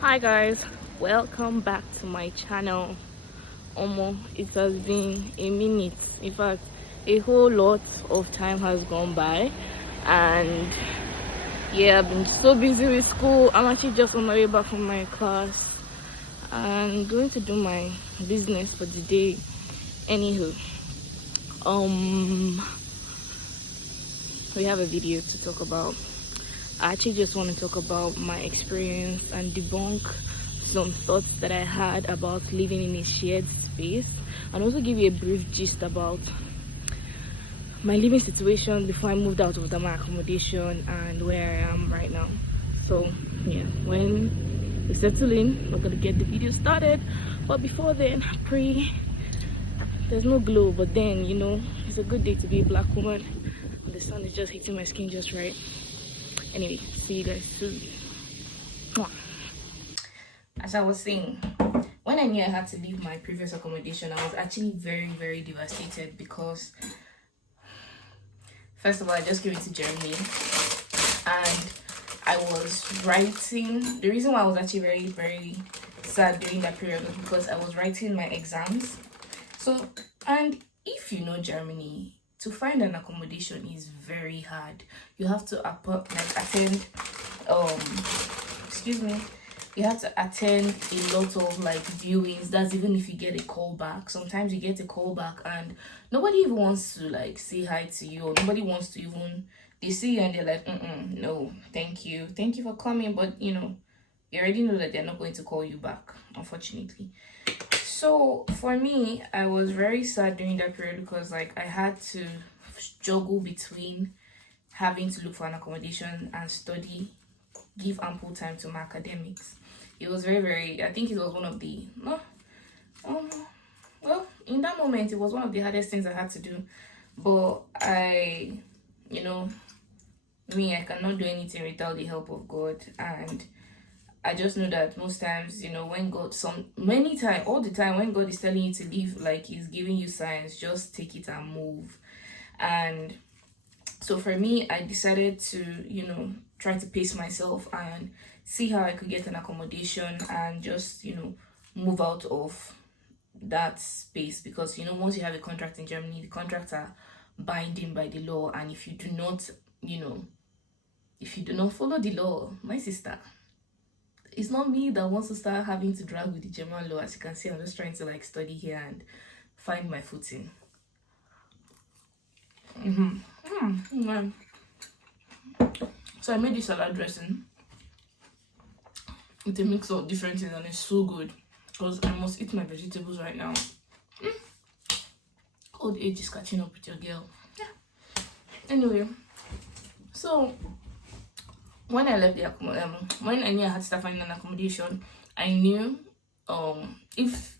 Hi guys, welcome back to my channel. It has been a minute. In fact, a whole lot of time has gone by, and yeah, I've been so busy with school. I'm actually just on my way back from my class and going to do my business for the day. Anywho, we have a video to talk about. I actually just want to talk about my experience and debunk some thoughts that I had about living in a shared space, and also give you a brief gist about my living situation before I moved out of my accommodation and where I am right now. So yeah, when we settle in, we're gonna get the video started. But before then, I pray there's no glow, but then it's a good day to be a black woman. The sun is just hitting my skin just right. Anyway, see you guys soon. As I was saying, when I knew I had to leave my previous accommodation, I was actually very devastated because first of all, I just came into Germany and I was writing. The reason why I was actually very sad during that period was because I was writing my exams. So, and if you know Germany, to find an accommodation is very hard. You have to attend you have to attend a lot of viewings. That's even if you get a call back. Sometimes you get a call back and nobody even wants to say hi to you, or nobody wants to even, they see you and they're like, no, thank you for coming, but you already know that they're not going to call you back, unfortunately. So for me, I was very sad during that period because I had to juggle between having to look for an accommodation and study, give ample time to my academics. It was very, I think it was one of the, well, in that moment, it was one of the hardest things I had to do. But I cannot do anything without the help of God. And I just know that most times, when God, all the time, when God is telling you to leave, he's giving you signs, just take it and move. And so for me, I decided to, try to pace myself and see how I could get an accommodation and just, move out of that space. Because, once you have a contract in Germany, the contracts are binding by the law. And if you do not, follow the law, my sister, it's not me that wants to start having to drag with the German law. As you can see, I'm just trying to study here and find my footing. So I made this salad dressing with a mix of different things, and it's so good because I must eat my vegetables right now. Old age is catching up with your girl. Yeah. Anyway, so when I left the when I knew I had to start finding an accommodation, I knew if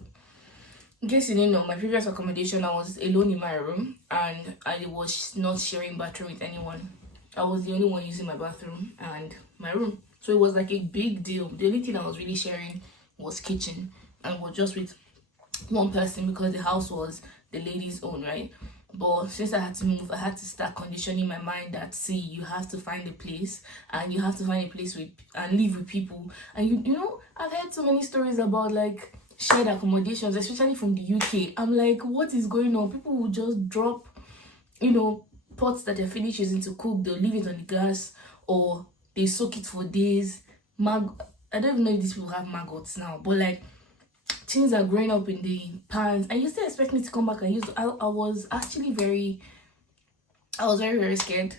in case you didn't know, my previous accommodation, I was alone in my room and I was not sharing bathroom with anyone. I was the only one using my bathroom and my room. So it was a big deal. The only thing I was really sharing was kitchen, and was just with one person because the house was the lady's own, right? But since I had to move, I had to start conditioning my mind that, see, you have to find a place, and you have to find a place and live with people. And I've heard so many stories about shared accommodations, especially from the UK. I'm like, what is going on? People will just drop, pots that they're finished using to cook. They'll leave it on the gas, or they soak it for days. I don't even know if these people have maggots now, but things are growing up in the pans, and you still expect me to come back and use. I was actually very scared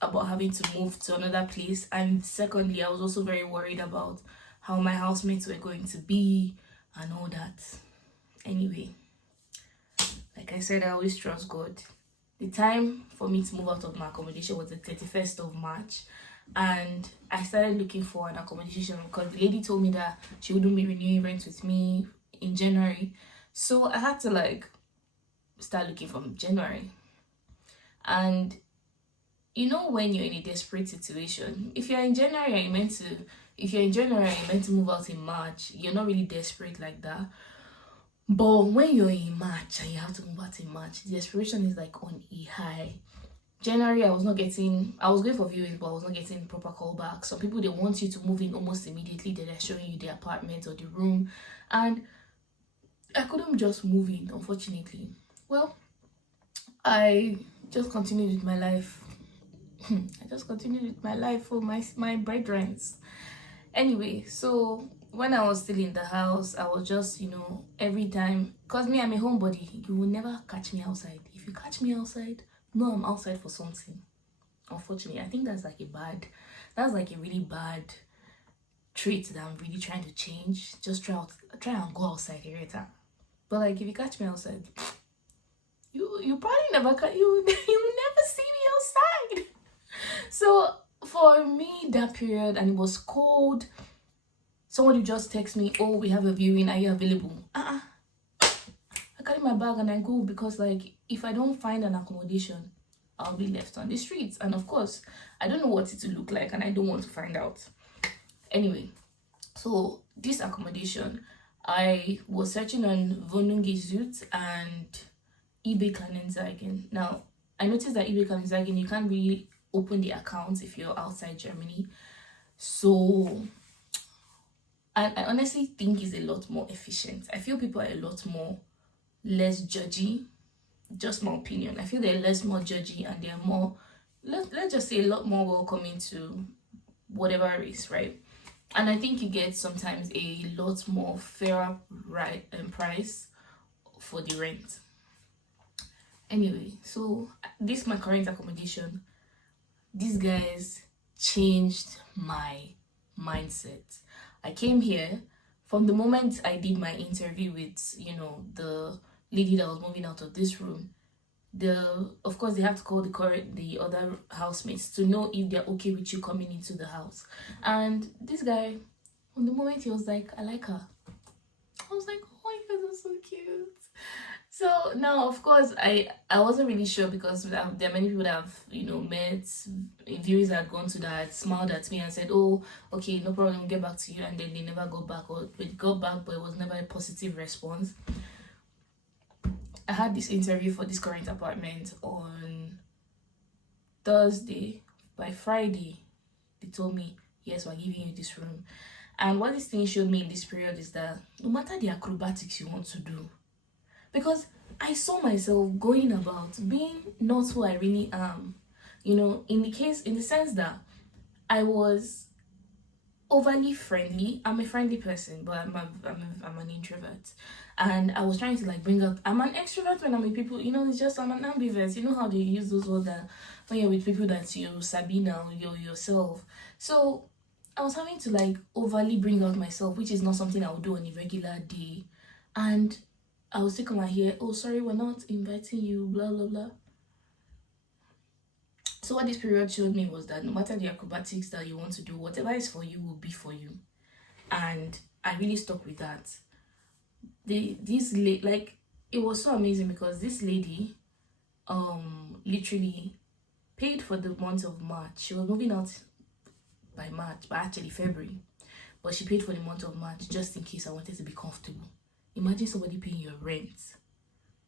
about having to move to another place. And secondly, I was also very worried about how my housemates were going to be and all that. Anyway, like I said, I always trust God. The time for me to move out of my accommodation was the 31st of March, and I started looking for an accommodation because the lady told me that she wouldn't be renewing rent with me in January. So I had to start looking from January. And when you're in a desperate situation, if you're in January and you're meant to move out in March, you're not really desperate like that. But when you're in March and you have to move out in March, the desperation is on a high. January, I was going for viewings, but I was not getting proper callbacks. Some people, they want you to move in almost immediately. They're showing you the apartment or the room, and I couldn't just move in, unfortunately. Well, I just continued with my life. I just continued with my life for my brethrens. Anyway, so when I was still in the house, I was just, every time, because me, I'm a homebody. You will never catch me outside. If you catch me outside, no, I'm outside for something. Unfortunately, I think that's like a really bad trait that I'm really trying to change. Just try and go outside every time. But like, if you catch me outside, you probably never you never see me outside. So for me, that period, and it was cold. Somebody just text me, "Oh, we have a viewing. Are you available?" I carry my bag and I go, because like, if I don't find an accommodation, I'll be left on the streets. And of course, I don't know what it will look like, and I don't want to find out. Anyway, so this accommodation, I was searching on Wohnungssuche and eBay Kleinanzeigen. Now, I noticed that eBay Kleinanzeigen, you can't really open the accounts if you're outside Germany. So, I honestly think it's a lot more efficient. I feel people are a lot less judgy. Just my opinion. I feel they're more judgy, and they're more, let's just say, a lot more welcoming to whatever race, right? And I think you get sometimes a lot more fairer price for the rent. Anyway, so this my current accommodation. These guys changed my mindset. I came here from the moment I did my interview with, the lady that was moving out of this room. Of course, they have to call the other housemates to know if they're okay with you coming into the house. And this guy, from the moment, he was like, "I like her." I was like, "Oh my God, that's so cute." So now, of course, I wasn't really sure, because there are many people that have, met viewers that had gone to that, smiled at me and said, "Oh, okay, no problem, we'll get back to you," and then they never got back, or they got back, but it was never a positive response. I had this interview for this current apartment on Thursday. By Friday, they told me, "Yes, we're giving you this room." And what this thing showed me in this period is that no matter the acrobatics you want to do, because I saw myself going about being not who I really am, in the sense that I was overly friendly. I'm a friendly person, but I'm an introvert, and I was trying to like bring out, I'm an extrovert when I'm with people. It's just, I'm an ambivert. You know how they use those words that when you're with people that you sabi now, you're yourself. So I was having to like overly bring out myself, which is not something I would do on a regular day. And I was taking my hair, "Oh, sorry, we're not inviting you, blah blah blah." So what this period showed me was that no matter the acrobatics that you want to do, whatever is for you will be for you. And I really stuck with that. It was so amazing, because this lady literally paid for the month of March. She was moving out by March, but actually February. But she paid for the month of March just in case I wanted to be comfortable. Imagine somebody paying your rent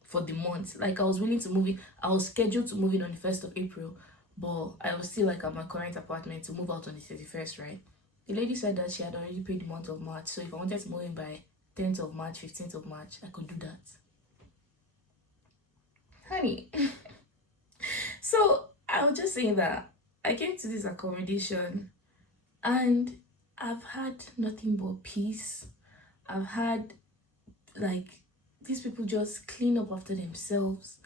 for the month. Like, I was willing to move in. I was scheduled to move in on the 1st of April, but I was still like at my current apartment to move out on the 31st, right? The lady said that she had already paid the month of March, so if I wanted to move in by 10th of March, 15th of March, I could do that. Honey. So I was just saying that I came to this accommodation and I've had nothing but peace. I've had, like, these people just clean up after themselves.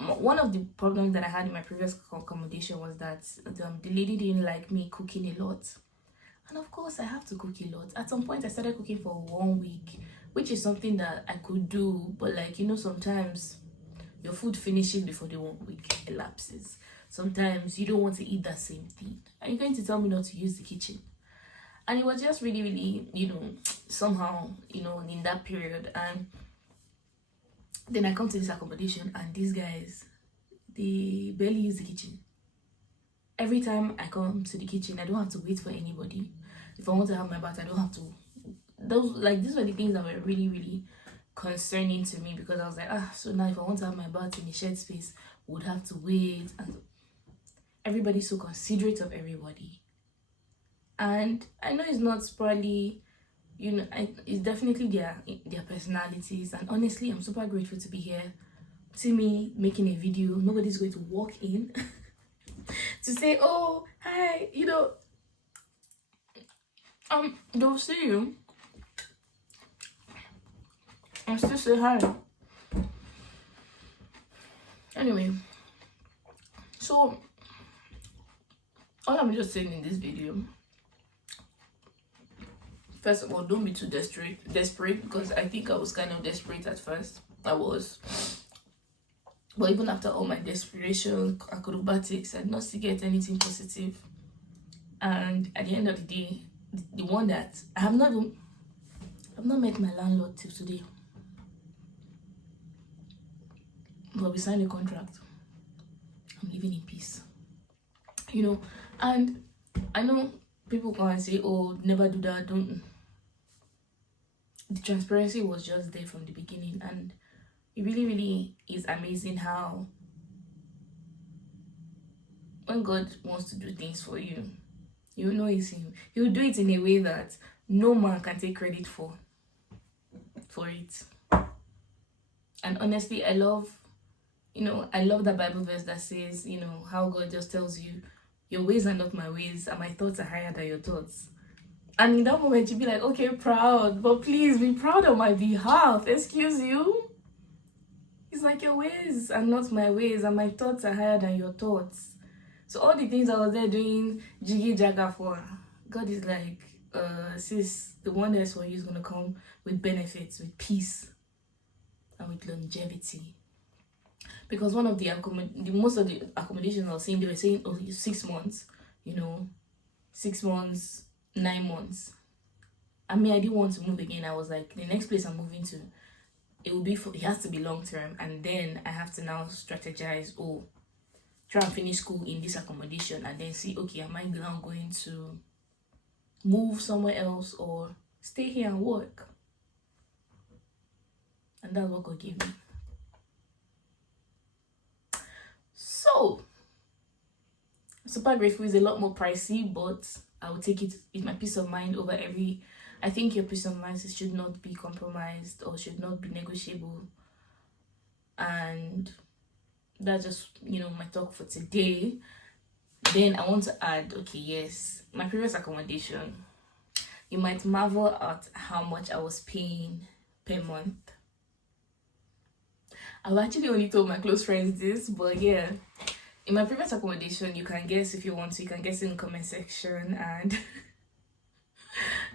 One of the problems that I had in my previous accommodation was that the lady didn't like me cooking a lot. And of course, I have to cook a lot. At some point, I started cooking for 1 week, which is something that I could do. But like, sometimes your food finishes before the 1 week elapses. Sometimes you don't want to eat that same thing. Are you going to tell me not to use the kitchen? And it was just really, really, somehow, in that period. And then I come to this accommodation, and these guys, they barely use the kitchen. Every time I come to the kitchen, I don't have to wait for anybody. If I want to have my bath, I don't have to. These were the things that were really, really concerning to me, because I was like, so now if I want to have my bath in a shared space, would have to wait, and everybody's so considerate of everybody. And I know it's not probably, it's definitely their personalities. And honestly, I'm super grateful to be here. See me making a video. Nobody's going to walk in to say, oh, hi, they'll see you and still say hi. Anyway, so all I'm just saying in this video, first of all, don't be too desperate, because I think I was kind of desperate at first. I was. But even after all my desperation, acrobatics, I did not still get anything positive. And at the end of the day, the one that I've not met my landlord till today. But we signed a contract. I'm living in peace. And I know people come and say, oh, never do that, don't. The transparency was just there from the beginning, and it really, really is amazing how when God wants to do things for you, you know it's him. He'll do it in a way that no man can take credit for it. And honestly, I love that Bible verse that says, how God just tells you, your ways are not my ways, and my thoughts are higher than your thoughts. And in that moment, you'll be like, okay, proud, but please be proud on my behalf. Excuse you? It's like, your ways are not my ways, and my thoughts are higher than your thoughts. So all the things I was there doing jiggy jagger for, God is like, sis, the one that's for you is going to come with benefits, with peace, and with longevity. Because one of most of the accommodations I was saying, they were saying, oh, 6 months, 6 months, 9 months. I mean, I didn't want to move again. I was like, the next place I'm moving to, it has to be long term, and then I have to now strategize, try and finish school in this accommodation, and then see, okay, am I now going to move somewhere else or stay here and work? And that's what God gave me. So, super grateful is a lot more pricey, but I will take it. It's my peace of mind over I think your peace of mind should not be compromised or should not be negotiable. And that's just, my talk for today. Then I want to add, okay, yes, my previous accommodation. You might marvel at how much I was paying per month. I've actually only told my close friends this, but yeah, in my previous accommodation, you can guess if you want to. You can guess in the comment section and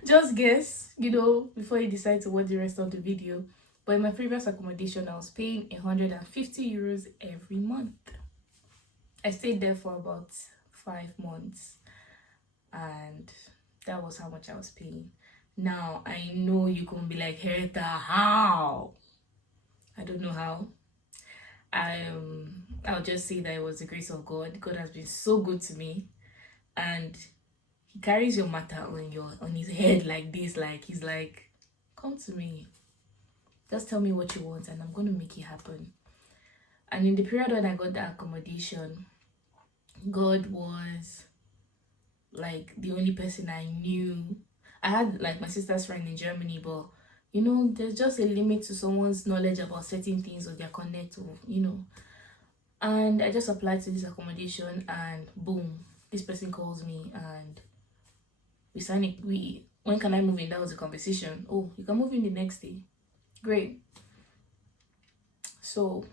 just guess, before you decide to watch the rest of the video. But in my previous accommodation, I was paying 150 euros every month. I stayed there for about 5 months, and that was how much I was paying. Now, I know you can be like, Herita, how? I don't know how. I'll just say that it was the grace of God. God has been so good to me, and he carries your matter on his head like this. Like, he's like, come to me. Just tell me what you want, and I'm going to make it happen. And in the period when I got the accommodation, God was like the only person I knew. I had like my sister's friend in Germany, but there's just a limit to someone's knowledge about certain things or their connect, or and I just applied to this accommodation, and boom, this person calls me, and we signed it. When can I move in? That was the conversation. Oh, you can move in the next day. Great. So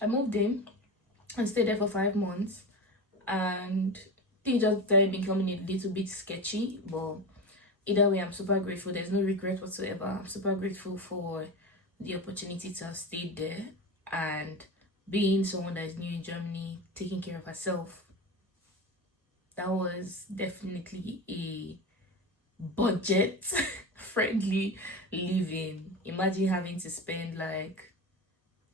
I moved in and stayed there for 5 months, and things just started becoming a little bit sketchy, but either way, I'm super grateful. There's no regret whatsoever. I'm super grateful for the opportunity to have stayed there, and being someone that is new in Germany, taking care of herself. That was definitely a budget friendly living. Imagine having to spend like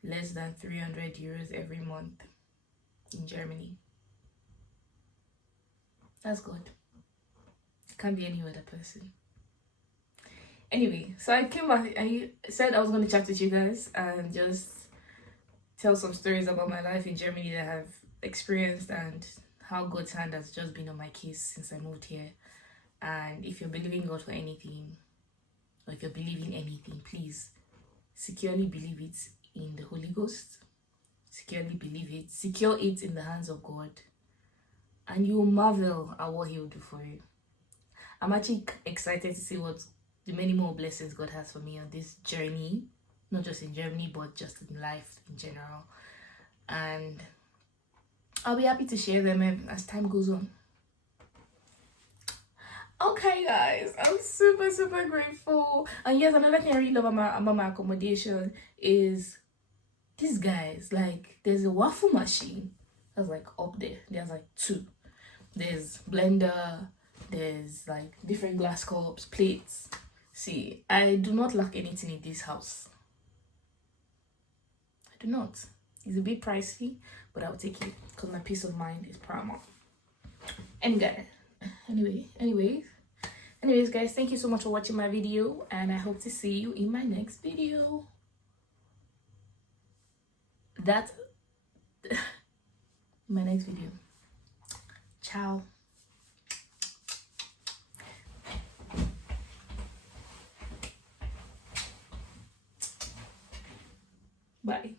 less than 300 euros every month in Germany. That's good. Can't be any other person. Anyway, so I came back. I said I was going to chat with you guys and just tell some stories about my life in Germany that I've experienced and how God's hand has just been on my case since I moved here. And if you're believing God for anything, or if you're believing anything, please securely believe it in the Holy Ghost. Securely believe it. Secure it in the hands of God. And you'll marvel at what He will do for you. I'm actually excited to see what the many more blessings God has for me on this journey. Not just in Germany, but just in life in general. And I'll be happy to share them as time goes on. Okay, guys, I'm super, super grateful. And yes, another thing I really love about my accommodation is these guys. Like, there's a waffle machine that's like up there. There's like 2. There's blender. There's like different glass cups, plates. See, I do not lack anything in this house. I do not. It's a bit pricey, but I'll take it because my peace of mind is paramount. Anyways, guys, thank you so much for watching my video, and I hope to see you in my next video. My next video. Ciao. Bye.